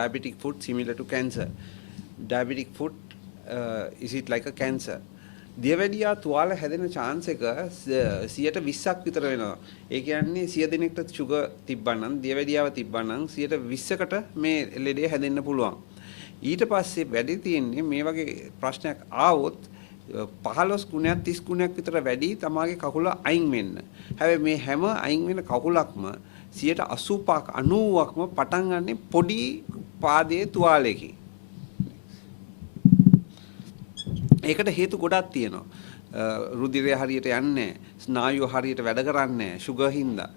Diabetic foot similar to cancer. Diabetic foot, is it like a cancer? දියවැඩියා තුවාල හැදෙන chance එක 120ක් විතර වෙනවා. ඒ කියන්නේ 100 දෙනෙක්ට sugar තිබ්බනම් දියවැඩියාව තිබ්බනම් 120කට මේ ලෙඩේ හැදෙන්න පුළුවන්. ඊට පස්සේ වැඩි තියෙන්නේ මේ වගේ ප්‍රශ්නයක් ආවොත් 15 ගුණයක් 30 ගුණයක් විතර වැඩි තමාගේ කකුල අයින් වෙන්න. හැබැයි මේ හැම අයින් වෙන කකුලක්ම 85ක් 90ක්ම පටන් ගන්න පොඩි පාදයේ තුවාලයකින්. ඒකට හේතු ගොඩක් තියෙනවා. රුධිරය හරියට යන්නේ නැහැ. ස්නායුව හරියට වැඩ කරන්නේ නැහැ. සුගර් හින්දා.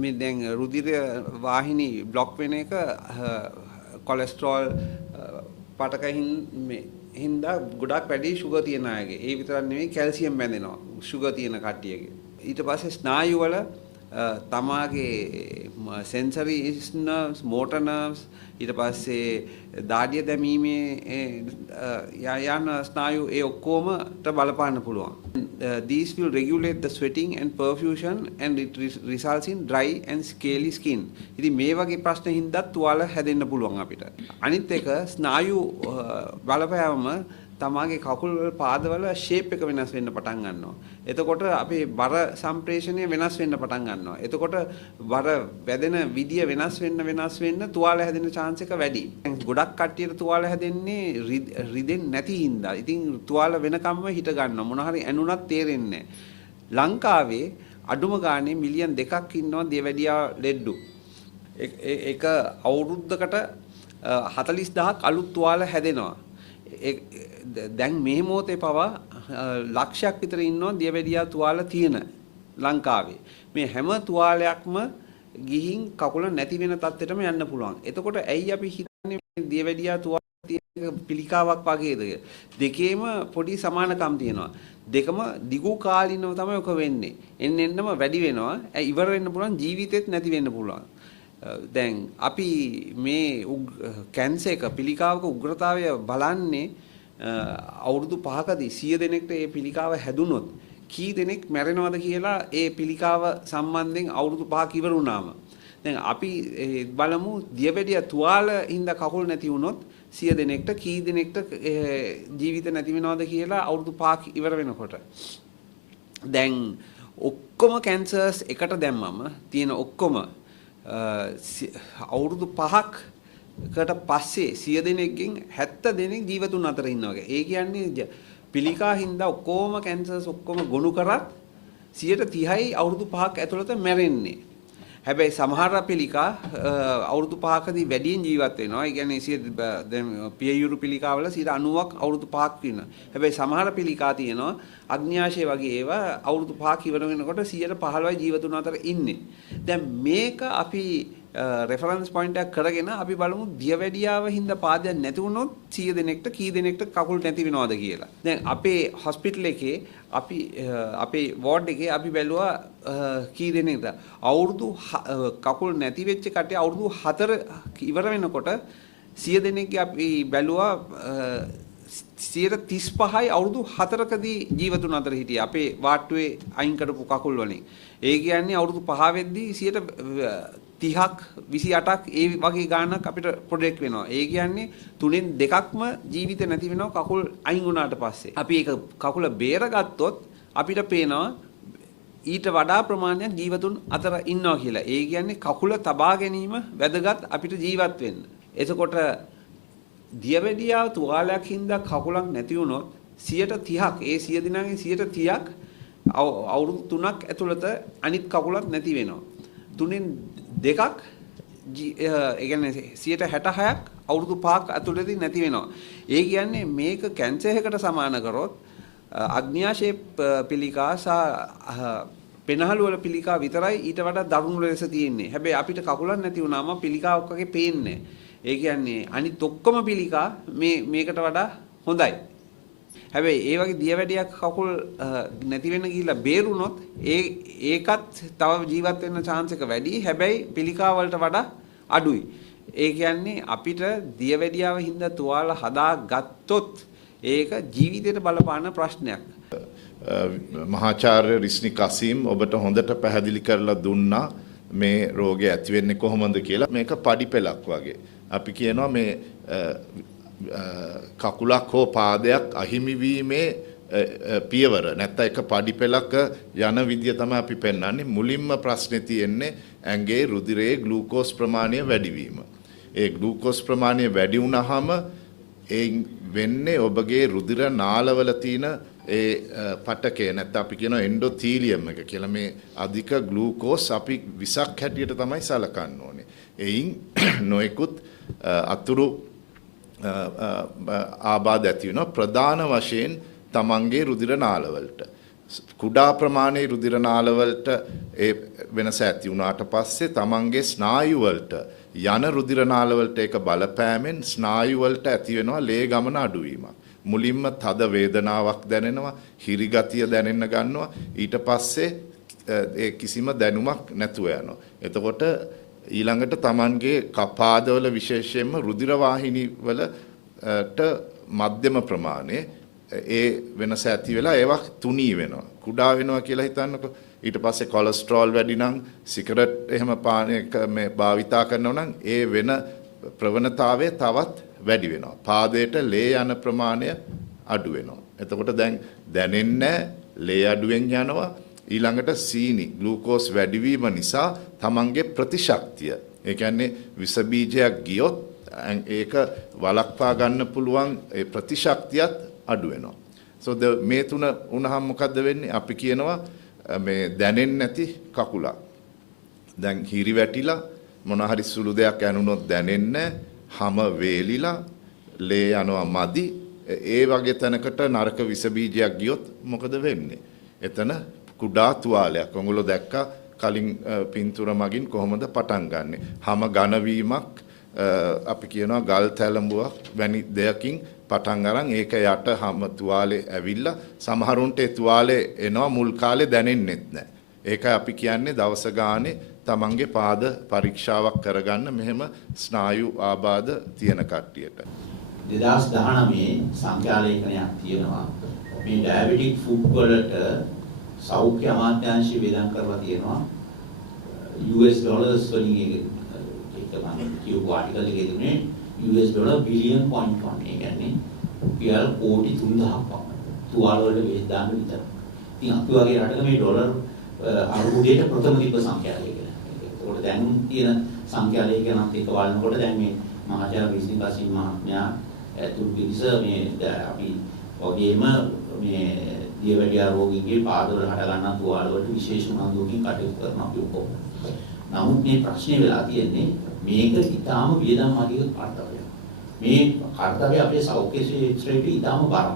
මේ දැන් රුධිර වාහිනී બ્લોක් වෙන එක කොලෙස්ටරෝල් පටකින් මේ හින්දා ගොඩක් වැඩි සුගර් තියන අයගේ. ඒ විතරක් නෙවෙයි කැල්සියම් බැඳෙනවා. සුගර් තියෙන කට්ටියගේ. ඊට පස්සේ ස්නායු වල තමාගේ sensory nerves, motor nerves, ඊට පස්සේ දාඩිය දැමීමේ යන ස්නායු ඒ ඔක්කොමට බලපාන්න පුළුවන්. These will regulate the sweating and perfusion and it results in dry and scaly skin. ඉතින් මේ වගේ ප්‍රශ්න හින්දා තුවාල හැදෙන්න පුළුවන් අපිට. අනිත් එක ස්නායු බලපෑවම තමාගේ කකුල් වල පාදවල shape එක වෙනස් වෙන්න පටන් ගන්නවා. එතකොට අපේ බර සම්ප්‍රේෂණය වෙනස් වෙන්න පටන් ගන්නවා. එතකොට බර වැදෙන විදිය වෙනස් වෙන්න තුවාල හැදෙන chance එක වැඩි. ගොඩක් කට්ටියට තුවාල හැදෙන්නේ රිදෙන්නේ නැති හින්දා. ඉතින් තුවාල වෙනකම්ම හිට ගන්නවා. මොන හරි ඇනුණත් තේරෙන්නේ නැහැ. ලංකාවේ අඩුම ගානේ මිලියන් 2ක් ඉන්නවා දියවැඩියා ලෙඩ්ඩු. ඒක අවුරුද්දකට 40000ක් අලුත් තුවාල හැදෙනවා. දැන් මේ මොහොතේ පවා ලක්ෂයක් විතර ඉන්නවා දියවැඩියා තුවාල තියෙන ලංකාවේ. මේ හැම තුවාලයක්ම ගිහින් කකුල නැති වෙන තත්ත්වෙටම යන්න පුළුවන්. එතකොට ඇයි අපි හිතන්නේ දියවැඩියා තුවාල තියෙන පිළිකාවක් වගේද? දෙකේම පොඩි සමානකම් තියෙනවා. දෙකම දිගු කාලිනව තමයි ඔක වෙන්නේ. එන්නෙන්නම වැඩි වෙනවා. ඉවර වෙන්න පුළුවන් ජීවිතෙත් නැති වෙන්න පුළුවන්. දැන් අපි මේ කැන්සර් එක පිළිකාවක උග්‍රතාවය බලන්නේ අවුරුදු 5කදී 100 දෙනෙක්ට මේ පිළිකාව හැදුනොත් කී දෙනෙක් මැරෙනවද කියලා ඒ පිළිකාව සම්බන්ධයෙන් අවුරුදු 5ක් ඉවර වුණාම දැන් අපි බලමු දියවැඩියා තුවාල හින්දා කකුල් නැති වුණොත් 100 දෙනෙක්ට කී දෙනෙක්ට ජීවිත නැති වෙනවද කියලා අවුරුදු 5ක් ඉවර වෙනකොට දැන් ඔක්කොම කැන්සර්ස් එකට දැම්මම තියෙන ඔක්කොම අවුරුදු 5කට පස්සේ 100 දෙනෙක්ගෙන් 70 දෙනෙක් ජීවතුන් අතර ඉන්නවා වගේ. ඒ කියන්නේ පිළිකා හින්දා ඔක්කොම කැන්සර්ස් ඔක්කොම ගොනු කරත් 30%යි අවුරුදු 5ක් ඇතුළත මැරෙන්නේ. හැබැයි සමහර පිළිකා අවුරුදු 5කදී වැඩියෙන් ජීවත් වෙනවා. ඒ කියන්නේ දැන් පියයුරු පිළිකාවල 90ක් අවුරුදු 5ක් වෙනවා. හැබැයි සමහර පිළිකා තියෙනවා අග්න්‍යාශය වගේ ඒවා අවුරුදු 5ක් ඉවර වෙනකොට 15%යි ජීවතුන් අතර ඉන්නේ. දැන් මේක අපි රෙෆරන්ස් පොයින්ට් එකක් කරගෙන අපි බලමු දියවැඩියාව හින්දා පාදයක් නැති වුණොත් 100 දෙනෙක්ට කී දෙනෙක්ට කකුල් නැති වෙනවද කියලා. දැන් අපේ හොස්පිටල් එකේ අපි අපේ වෝඩ් එකේ අපි බැලුවා කී දෙනෙක්ද අවුරුදු කකුල් නැති වෙච්ච කට්ටිය අවුරුදු 4 ඉවර වෙනකොට 100 දෙනෙක්ගේ අපි බැලුවා 35යි අවුරුදු 4කදී ජීවතුන් අතර හිටියේ අපේ වාට්ටුවේ අයින් කරපු කකුල් වලින්. ඒ කියන්නේ අවුරුදු 5 වෙද්දී 30ක් 28ක් ඒ වගේ ගාණක් අපිට ප්‍රොඩෙක්ට් වෙනවා. ඒ කියන්නේ 3න් 2ක්ම ජීවිත නැති වෙනවා කකුල් අයින් වුණාට පස්සේ. අපි ඒක කකුල බේරගත්තොත් අපිට පේනවා ඊට වඩා ප්‍රමාණයක් ජීවතුන් අතර ඉන්නවා කියලා. ඒ කියන්නේ කකුල තබා ගැනීම වැදගත් අපිට ජීවත් වෙන්න. එතකොට දියවැඩියාව තුවාලයක් හින්දා කකුලක් නැති වුණොත් 30ක් ඒ 100 දිනකින් 30ක් අවුරුදු 3ක් ඇතුළත අනිත් කකුලක් නැති වෙනවා. 3න් 2ක් ඒ කියන්නේ 66ක් අවුරුදු 5ක් ඇතුළතදී නැති වෙනවා. ඒ කියන්නේ මේක කැන්සර් එකකට සමාන කරොත් අග්න්‍යාශය පිළිකා සහ පෙනහළු වල පිළිකා විතරයි ඊට වඩා දරුණු ලෙස තියෙන්නේ. හැබැයි අපිට කකුලක් නැති වුණාම පිළිකාවක් වගේ පේන්නේ. ඒ කියන්නේ අනිත් ඔක්කොම පිළිකා මේකට වඩා හොඳයි. හැබැයි ඒ වගේ දියවැඩියක් කකුල් නැති වෙන්න ගිහිල්ලා බේරුණොත් ඒකත් තව ජීවත් වෙන්න chance එක වැඩි. හැබැයි පිළිකා වලට වඩා අඩුයි. ඒ කියන්නේ අපිට දියවැඩියාව හින්දා තුවාල හදාගත්තොත් ඒක ජීවිතේට බලපාන ප්‍රශ්නයක්. මහාචාර්ය රිස්නි කසීම් ඔබට හොඳට පැහැදිලි කරලා දුන්නා මේ රෝගය ඇති වෙන්නේ කොහොමද කියලා. මේක පඩිපෙළක් වගේ. අපි කියනවා මේ කකුලක් හෝ පාදයක් අහිමි වීමේ පියවර නැත්නම් එක පඩිපෙළක යන විදිය තමයි අපි පෙන්වන්නේ. මුලින්ම ප්‍රශ්නේ තියෙන්නේ ඇඟේ රුධිරයේ ග්ලූකෝස් ප්‍රමාණය වැඩි වීම. ඒ ග්ලූකෝස් ප්‍රමාණය වැඩි වුණාම ඒ වෙන්නේ ඔබගේ රුධිර නාලවල තියෙන ඒ පටකය නැත්නම් අපි කියන එන්ඩෝතීලියම් එක කියලා. මේ අධික ග්ලූකෝස් අපි විසක් හැටියට තමයි සලකන්න ඕනේ. එයින් නොයෙකුත් අතුරු ආබාධ ඇති වෙනවා. ප්‍රධාන වශයෙන් තමන්ගේ රුධිර නාලවලට කුඩා ප්‍රමාණයේ රුධිර නාලවලට ඒ වෙනස ඇති වුණාට පස්සේ තමන්ගේ ස්නායු වලට යන රුධිර නාලවලට ඒක බලපෑමෙන් ස්නායු වලට ඇති වෙනවා ලේ ගමන අඩුවීමක්. මුලින්ම තද වේදනාවක් දැනෙනවා, හිරිගතිය දැනෙන්න ගන්නවා. ඊට පස්සේ ඒ කිසිම දැනුමක් නැතුව යනවා. එතකොට ඊළඟට තමන්ගේ කපාදවල විශේෂයෙන්ම රුධිර වාහිනී වලට මධ්‍යම ප්‍රමාණයේ ඒ වෙනස ඇති වෙලා ඒවා තුනී වෙනවා. කුඩා වෙනවා කියලා හිතන්නකො. ඊට පස්සේ කොලෙස්ටරෝල් වැඩි නම් සිගරට් එහෙම පානය මේ භාවිතා කරනවා නම් ඒ වෙන ප්‍රවණතාවය තවත් වැඩි වෙනවා. පාදයට ලේ යන ප්‍රමාණය අඩු වෙනවා. එතකොට දැන් දැනෙන්නේ ලේ අඩුවෙන් යනවා. ඊළඟට සීනි ග්ලූකෝස් වැඩිවීම නිසා තමන්ගේ ප්‍රතිශක්තිය ඒ කියන්නේ විස බීජයක් ගියොත් ඒක වළක්වා ගන්න පුළුවන් ඒ ප්‍රතිශක්තියත් අඩු වෙනවා. so මේ තුන වුණාම මොකද්ද වෙන්නේ? අපි කියනවා මේ දැනෙන්නේ නැති කකුලක්. දැන් හිරි වැටිලා මොන හරි සුළු දෙයක් ඇනුනොත් දැනෙන්නේ, හැම වේලිලා ලේ යනවා මදි. ඒ වගේ තැනකට නරක විස බීජයක් ගියොත් මොකද වෙන්නේ? එතන කුඩා තුවාලයක්. ඔයගොල්ලෝ දැක්කා කලින් පින්තූර මගින් කොහොමද පටන් ගන්නෙ. හැම ඝනවීමක් අපි කියනවා ගල් තැලඹුවක් වැනි දෙයකින් පටන් අරන් ඒක යට හැම තුවාලේ ඇවිල්ලා සමහරුන්ට ඒ තුවාලේ එනවා මුල් කාලේ දැනෙන්නෙත් නැහැ. ඒකයි අපි කියන්නේ දවස ගානේ තමන්ගේ පාද පරීක්ෂාවක් කරගන්න මෙහෙම ස්නායු ආබාධ තියෙන කට්ටියට. 2019 සංඛ්‍යාලේඛනයක් තියෙනවා. මේ ඩයබටික් ෆුඩ් වලට සෞඛ්‍ය අමාත්‍යාංශය වේදම් කරලා තියෙනවා US dollars වලින් ඒක මම කියපු ආටිකල් එකේ තිබුණේ US dollar billion 0.1 ඒ කියන්නේ රුපියල් කෝටි 3000ක් පමණ තුවාල වල වේද දාන්න විතර. ඉතින් අපි වගේ රටක මේ ඩොලර් අරුමුදේට ප්‍රථම තිබ්බ සංඛ්‍යාලේඛන. ඒකට දැන් තියෙන සංඛ්‍යාලේඛනත් එක්ක බලනකොට දැන් මේ මහාචාර්ය විසින් කසින් මහත්මයා ඇතුළු පිරිස මේ අපි වගේම මේ දියවැඩියා රෝගීන්ගේ පාදවල හට ගන්නා තුවාල වලට විශේෂ උනන්දුවකින් කටයුතු කරනවා අපි ඔක්කොම. නමුත් මේ ප්‍රශ්නේ වෙලා තියෙන්නේ මේක ඊටාම වියදම් අධික කාර්යයක්. මේ කාර්යය අපේ සෞඛ්‍ය ක්ෂේත්‍රයට ඊටාම බරක්.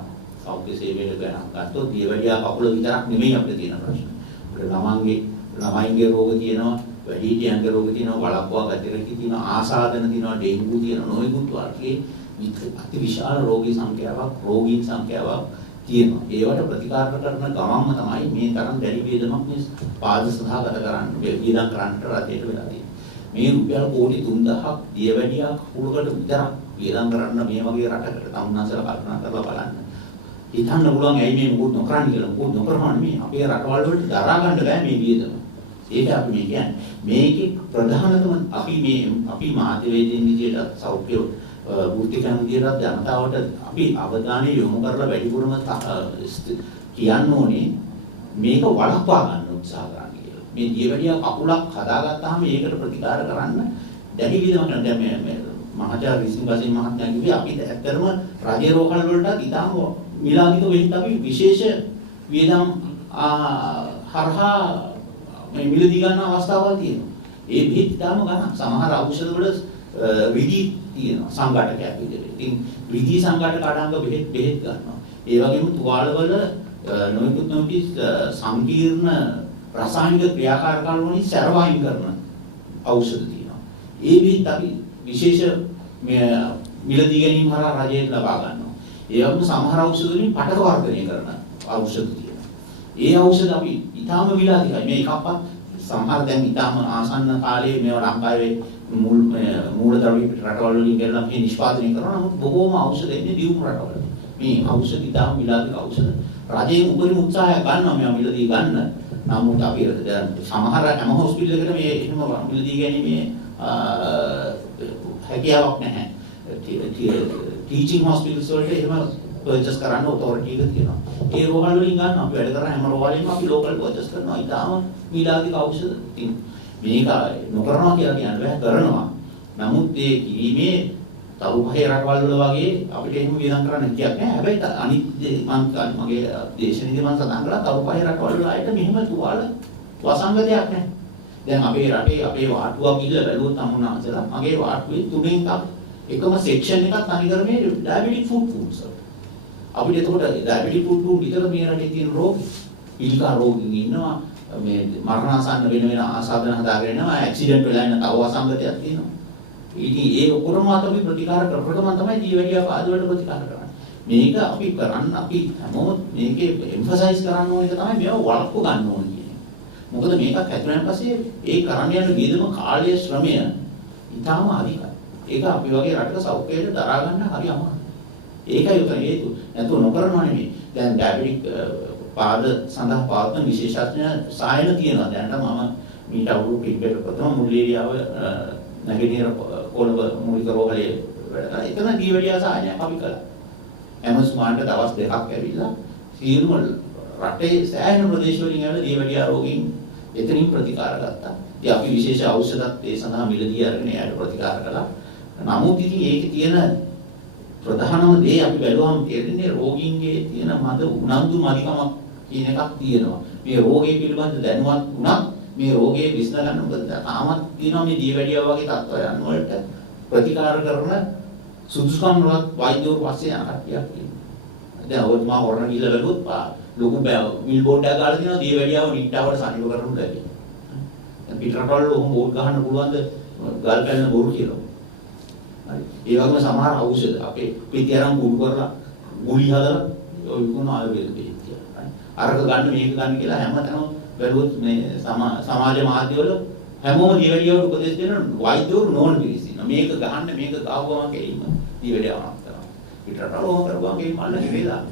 සෞඛ්‍ය සේවයට ගණන් ගත්තොත් දියවැඩියා කකුල විතරක් නෙමෙයි අපිට තියෙන ප්‍රශ්න. අපිට ළමයින්ගේ රෝග තියෙනවා, වැඩිහිටියන්ගේ රෝග තියෙනවා, වළක්වා ගතිරකී තියෙනවා, ආසාදන තියෙනවා, ඩෙන්ගු තියෙනවා, නොයෙකුත් වර්ගයේ අති විශාල රෝගී සංඛ්‍යාවක්, රෝගීන් සංඛ්‍යාවක් තියෙනවා. ඒවට ප්‍රතිකාර කරන ගමන්ම තමයි මේ තරම් දැඩි වේදමක් මේ පාද සඳහා ගත කරන්න වේදම් කරන්නට රටේට වෙලා තියෙන්නේ. මේ රුපියල් කෝටි 3000ක් දියවැඩියා කුලකට විතරක් වේදම් කරන්න මේ වගේ රටකට තමුන්නාසලා කල්පනා කරලා බලන්න. හිතන්න පුළුවන් ඇයි මේ මොකුත් නොකරන්නේ කියලා. මොකුත් නොකරනවා නෙමෙයි. අපේ රටවල් වලට දරා ගන්න බෑ මේ වේදම. ඒක අපි මේ කියන්නේ. මේකේ ප්‍රධානතම අපි මාධ්‍යවේදීන් විදියට සෞඛ්‍ය වෘත්තිකයන් විදියට ජනතාවට අපි අවධානය යොමු කරලා වැඩිපුරම කියන්න ඕනේ මේක වළක්වා ගන්න උත්සාහ කරන්න කියලා. මේ දියවැඩියා කකුලක් හදාගත්තාම ඒකට ප්‍රතිකාර කරන්න දැඩි විදිහට දැන් මේ මහාචාර්ය විසින්වසින් මහත්මයා කිව්වේ අපි ඇත්තටම රජයේ රෝහල් වලට ඉතාම මිලාදිත වෙන්න අපි විශේෂ වියදම් හරහා මේ මිලදී ගන්න අවස්ථාවල් තියෙනවා. ඒ බෙහෙත් ඉතාම ගන්න සමහර ඖෂධ වල රිදී තියෙනවා සංඝාටකයක් විදිහට. ඉතින් රිදී සංඝාටක අඩංග බෙහෙත් ගන්නවා. ඒ වගේම තුවාලවල නොයෙකුත් සංකීර්ණ රසායනික ක්‍රියාකාරකම් වලින් සැරවයින් කරන ඖෂධ තියෙනවා. ඒ බෙහෙත් අපි විශේෂ මිලදී ගැනීම හරහා රජයෙන් ලබා ගන්නවා. ඒ වගේම සමහර ඖෂධ වලින් පටක වර්ධනය කරන ඖෂධ තියෙනවා. ඒ ඖෂධ අපි ඊටාම විලාදිකයි. මේ එකක්වත් සමහර දැන් ඊටාම ආසන්න කාලයේ මේවා ලංකාවේ මූලද්‍රව්‍ය රටවල් වලින් ගෙනලා මේ නිෂ්පාදනය කරනවා. නමුත් බොහෝම ඖෂධ එන්නේ දියුණු රටවල. මේ ඖෂධ ඊටාම විලාදික ඖෂධ. රජයෙන් උපරිම උත්සාහයක් ගන්නවා මේවා මිලදී ගන්න. නමුත් අපි සමහර හැම හොස්පිටල් එකකම මේ එහෙම මිලදී ගැනීමේ හැකියාවක් නැහැ. ටීචින් හොස්පිටල්ස් වලට එහෙම පර්චේස් කරන්න ඔතොරිටි එක තියෙනවා. ඒ රෝහල් වලින් ගන්න අපි වැඩ කරන හැම රෝහලෙම අපි ලෝකල් පර්චේස් කරනවා. ඊටාම මීලාදික ඖෂධ තියෙනවා. මේක නොකරනවා කියලා කියන්නේ බෑ, කරනවා. නමුත් ඒ කිරීමේ තරු පහේ රටවල් වල වගේ අපිට එහෙම වියදම් කරන්න හැකියාවක් නැහැ. හැබැයි අනිත් මගේ දේශනයේදී මම සඳහන් කළා තරු පහේ රටවල් වල අයට මෙහෙම තුවාල වසංගතයක් නැහැ. දැන් අපේ රටේ අපේ වාටුවක් ගිහලා බැලුවොත් අමුණාසලා මගේ වාටුවේ තුනෙන් එකම සෙක්ෂන් එකක් තනිකර මේ ඩයබටික් ෆුඩ්ස්. අපිට එතකොට ඩයබටික් ෆුඩ් විතර මේ රටේ තියෙන රෝග පිළිකා රෝගීන් ඉන්නවා, මේ මරණාසන්න වෙන ආසාදන හදාගෙන යනවා, ඇක්සිඩන්ට් වෙලා ඉන්න තව අසංගතයක් තියෙනවා. ඉතින් ඒ ඔක්කොම අපි ප්‍රතිකාර කරපුවම තමයි ජීවවිද්‍යාව පාද වලට ප්‍රතිකාර කරන්නේ. මේක අපි කරන්න අපි හැමෝම මේකේ එම්ෆසයිස් කරන්න ඕන එක තමයි මේව වළක්ව ගන්න ඕනේ කියන්නේ. මොකද මේකක් ඇතුළෙන් පස්සේ ඒ කරන්න යන වියදම කාලය ශ්‍රමය ඊටාම අධිකයි. ඒක අපි වගේ රටක සෞඛ්‍යයට දරා ගන්න හරි අමාරුයි. ඒකයි උතන හේතුව. නැතුව නොකරනවා නෙමෙයි. දැන් ඩයබටික් පාද සඳහා පවත්වන විශේෂඥ සායන තියෙනවා. දැනට මම මීට අවුරුදු කිහිපයකට ප්‍රථම මුල් ඒරියාව නැගෙනහිර කොළඹ මූලික රෝහලේ වැඩ කරා. එතන දීවැඩියා සායනයක් අපි කළා. ඇමස්මාන්ට දවස් 2ක් ඇවිල්ලා සියලුම රටේ සෑහෙන ප්‍රදේශ වලින් ඇවිල්ලා දීවැඩියා රෝගීන් එතනින් ප්‍රතිකාර ගත්තා. ඉතින් අපි විශේෂ ඖෂධත් ඒ සඳහා මිලදී අරගෙන ඒකට ප්‍රතිකාර කළා. නමුත් ඉතින් ඒකේ තියෙන ප්‍රධානම දේ අපි බැලුවම තේරෙන්නේ රෝගීන්ගේ තියෙන මද උනන්දු මදිකමක් කියන එකක් තියෙනවා. මේ රෝගය පිළිබඳ දැනුවත් වුණත් මේ රෝගයේ විසඳගන්න මොකද තාමත් තියෙනවා මේ දීවැඩියා වගේ තත්ත්වයන් වලට ප්‍රතිකාර කරන සුදුසුකම් වලත් වෛද්‍යවරු පස්සේ යන කට්ටියක් ඉන්නවා. දැන් ඔය මම හොරණ ගිහලා බැලුවොත් ලොකු බිල් බෝඩ් එකක් ගාලා තියෙනවා දීවැඩියාව නිට්ටාවට සනීප කරන්න බැරි. දැන් පිටරටවල ඔහොම බෝඩ් ගහන්න පුළුවන්ද ගල් පැලන බෝරු කියලා. හරි. ඒ වගේම සමහර ඖෂධ අපේ පිටියරම් කුඩු කරලා ගුලි හදලා ඔය විකුණන ආයුර්වේද බෙහෙත් කියලා. හරි. අරක ගන්න මේක ගන්න කියලා හැමතැනම බැලුවොත් මේ සමාජ මාධ්‍යවල හැමෝම දීවැඩියාවට උපදෙස් දෙන වෛද්‍යවරු නෝන පිරිස ඉන්නවා. මේක ගහන්න මේක ගාවුවම කෙලින්ම දීවැඩියාව නතර කරනවා. පිටරටවල ඕක කරුවා ගේ මල්ල නෙවෙයිලා.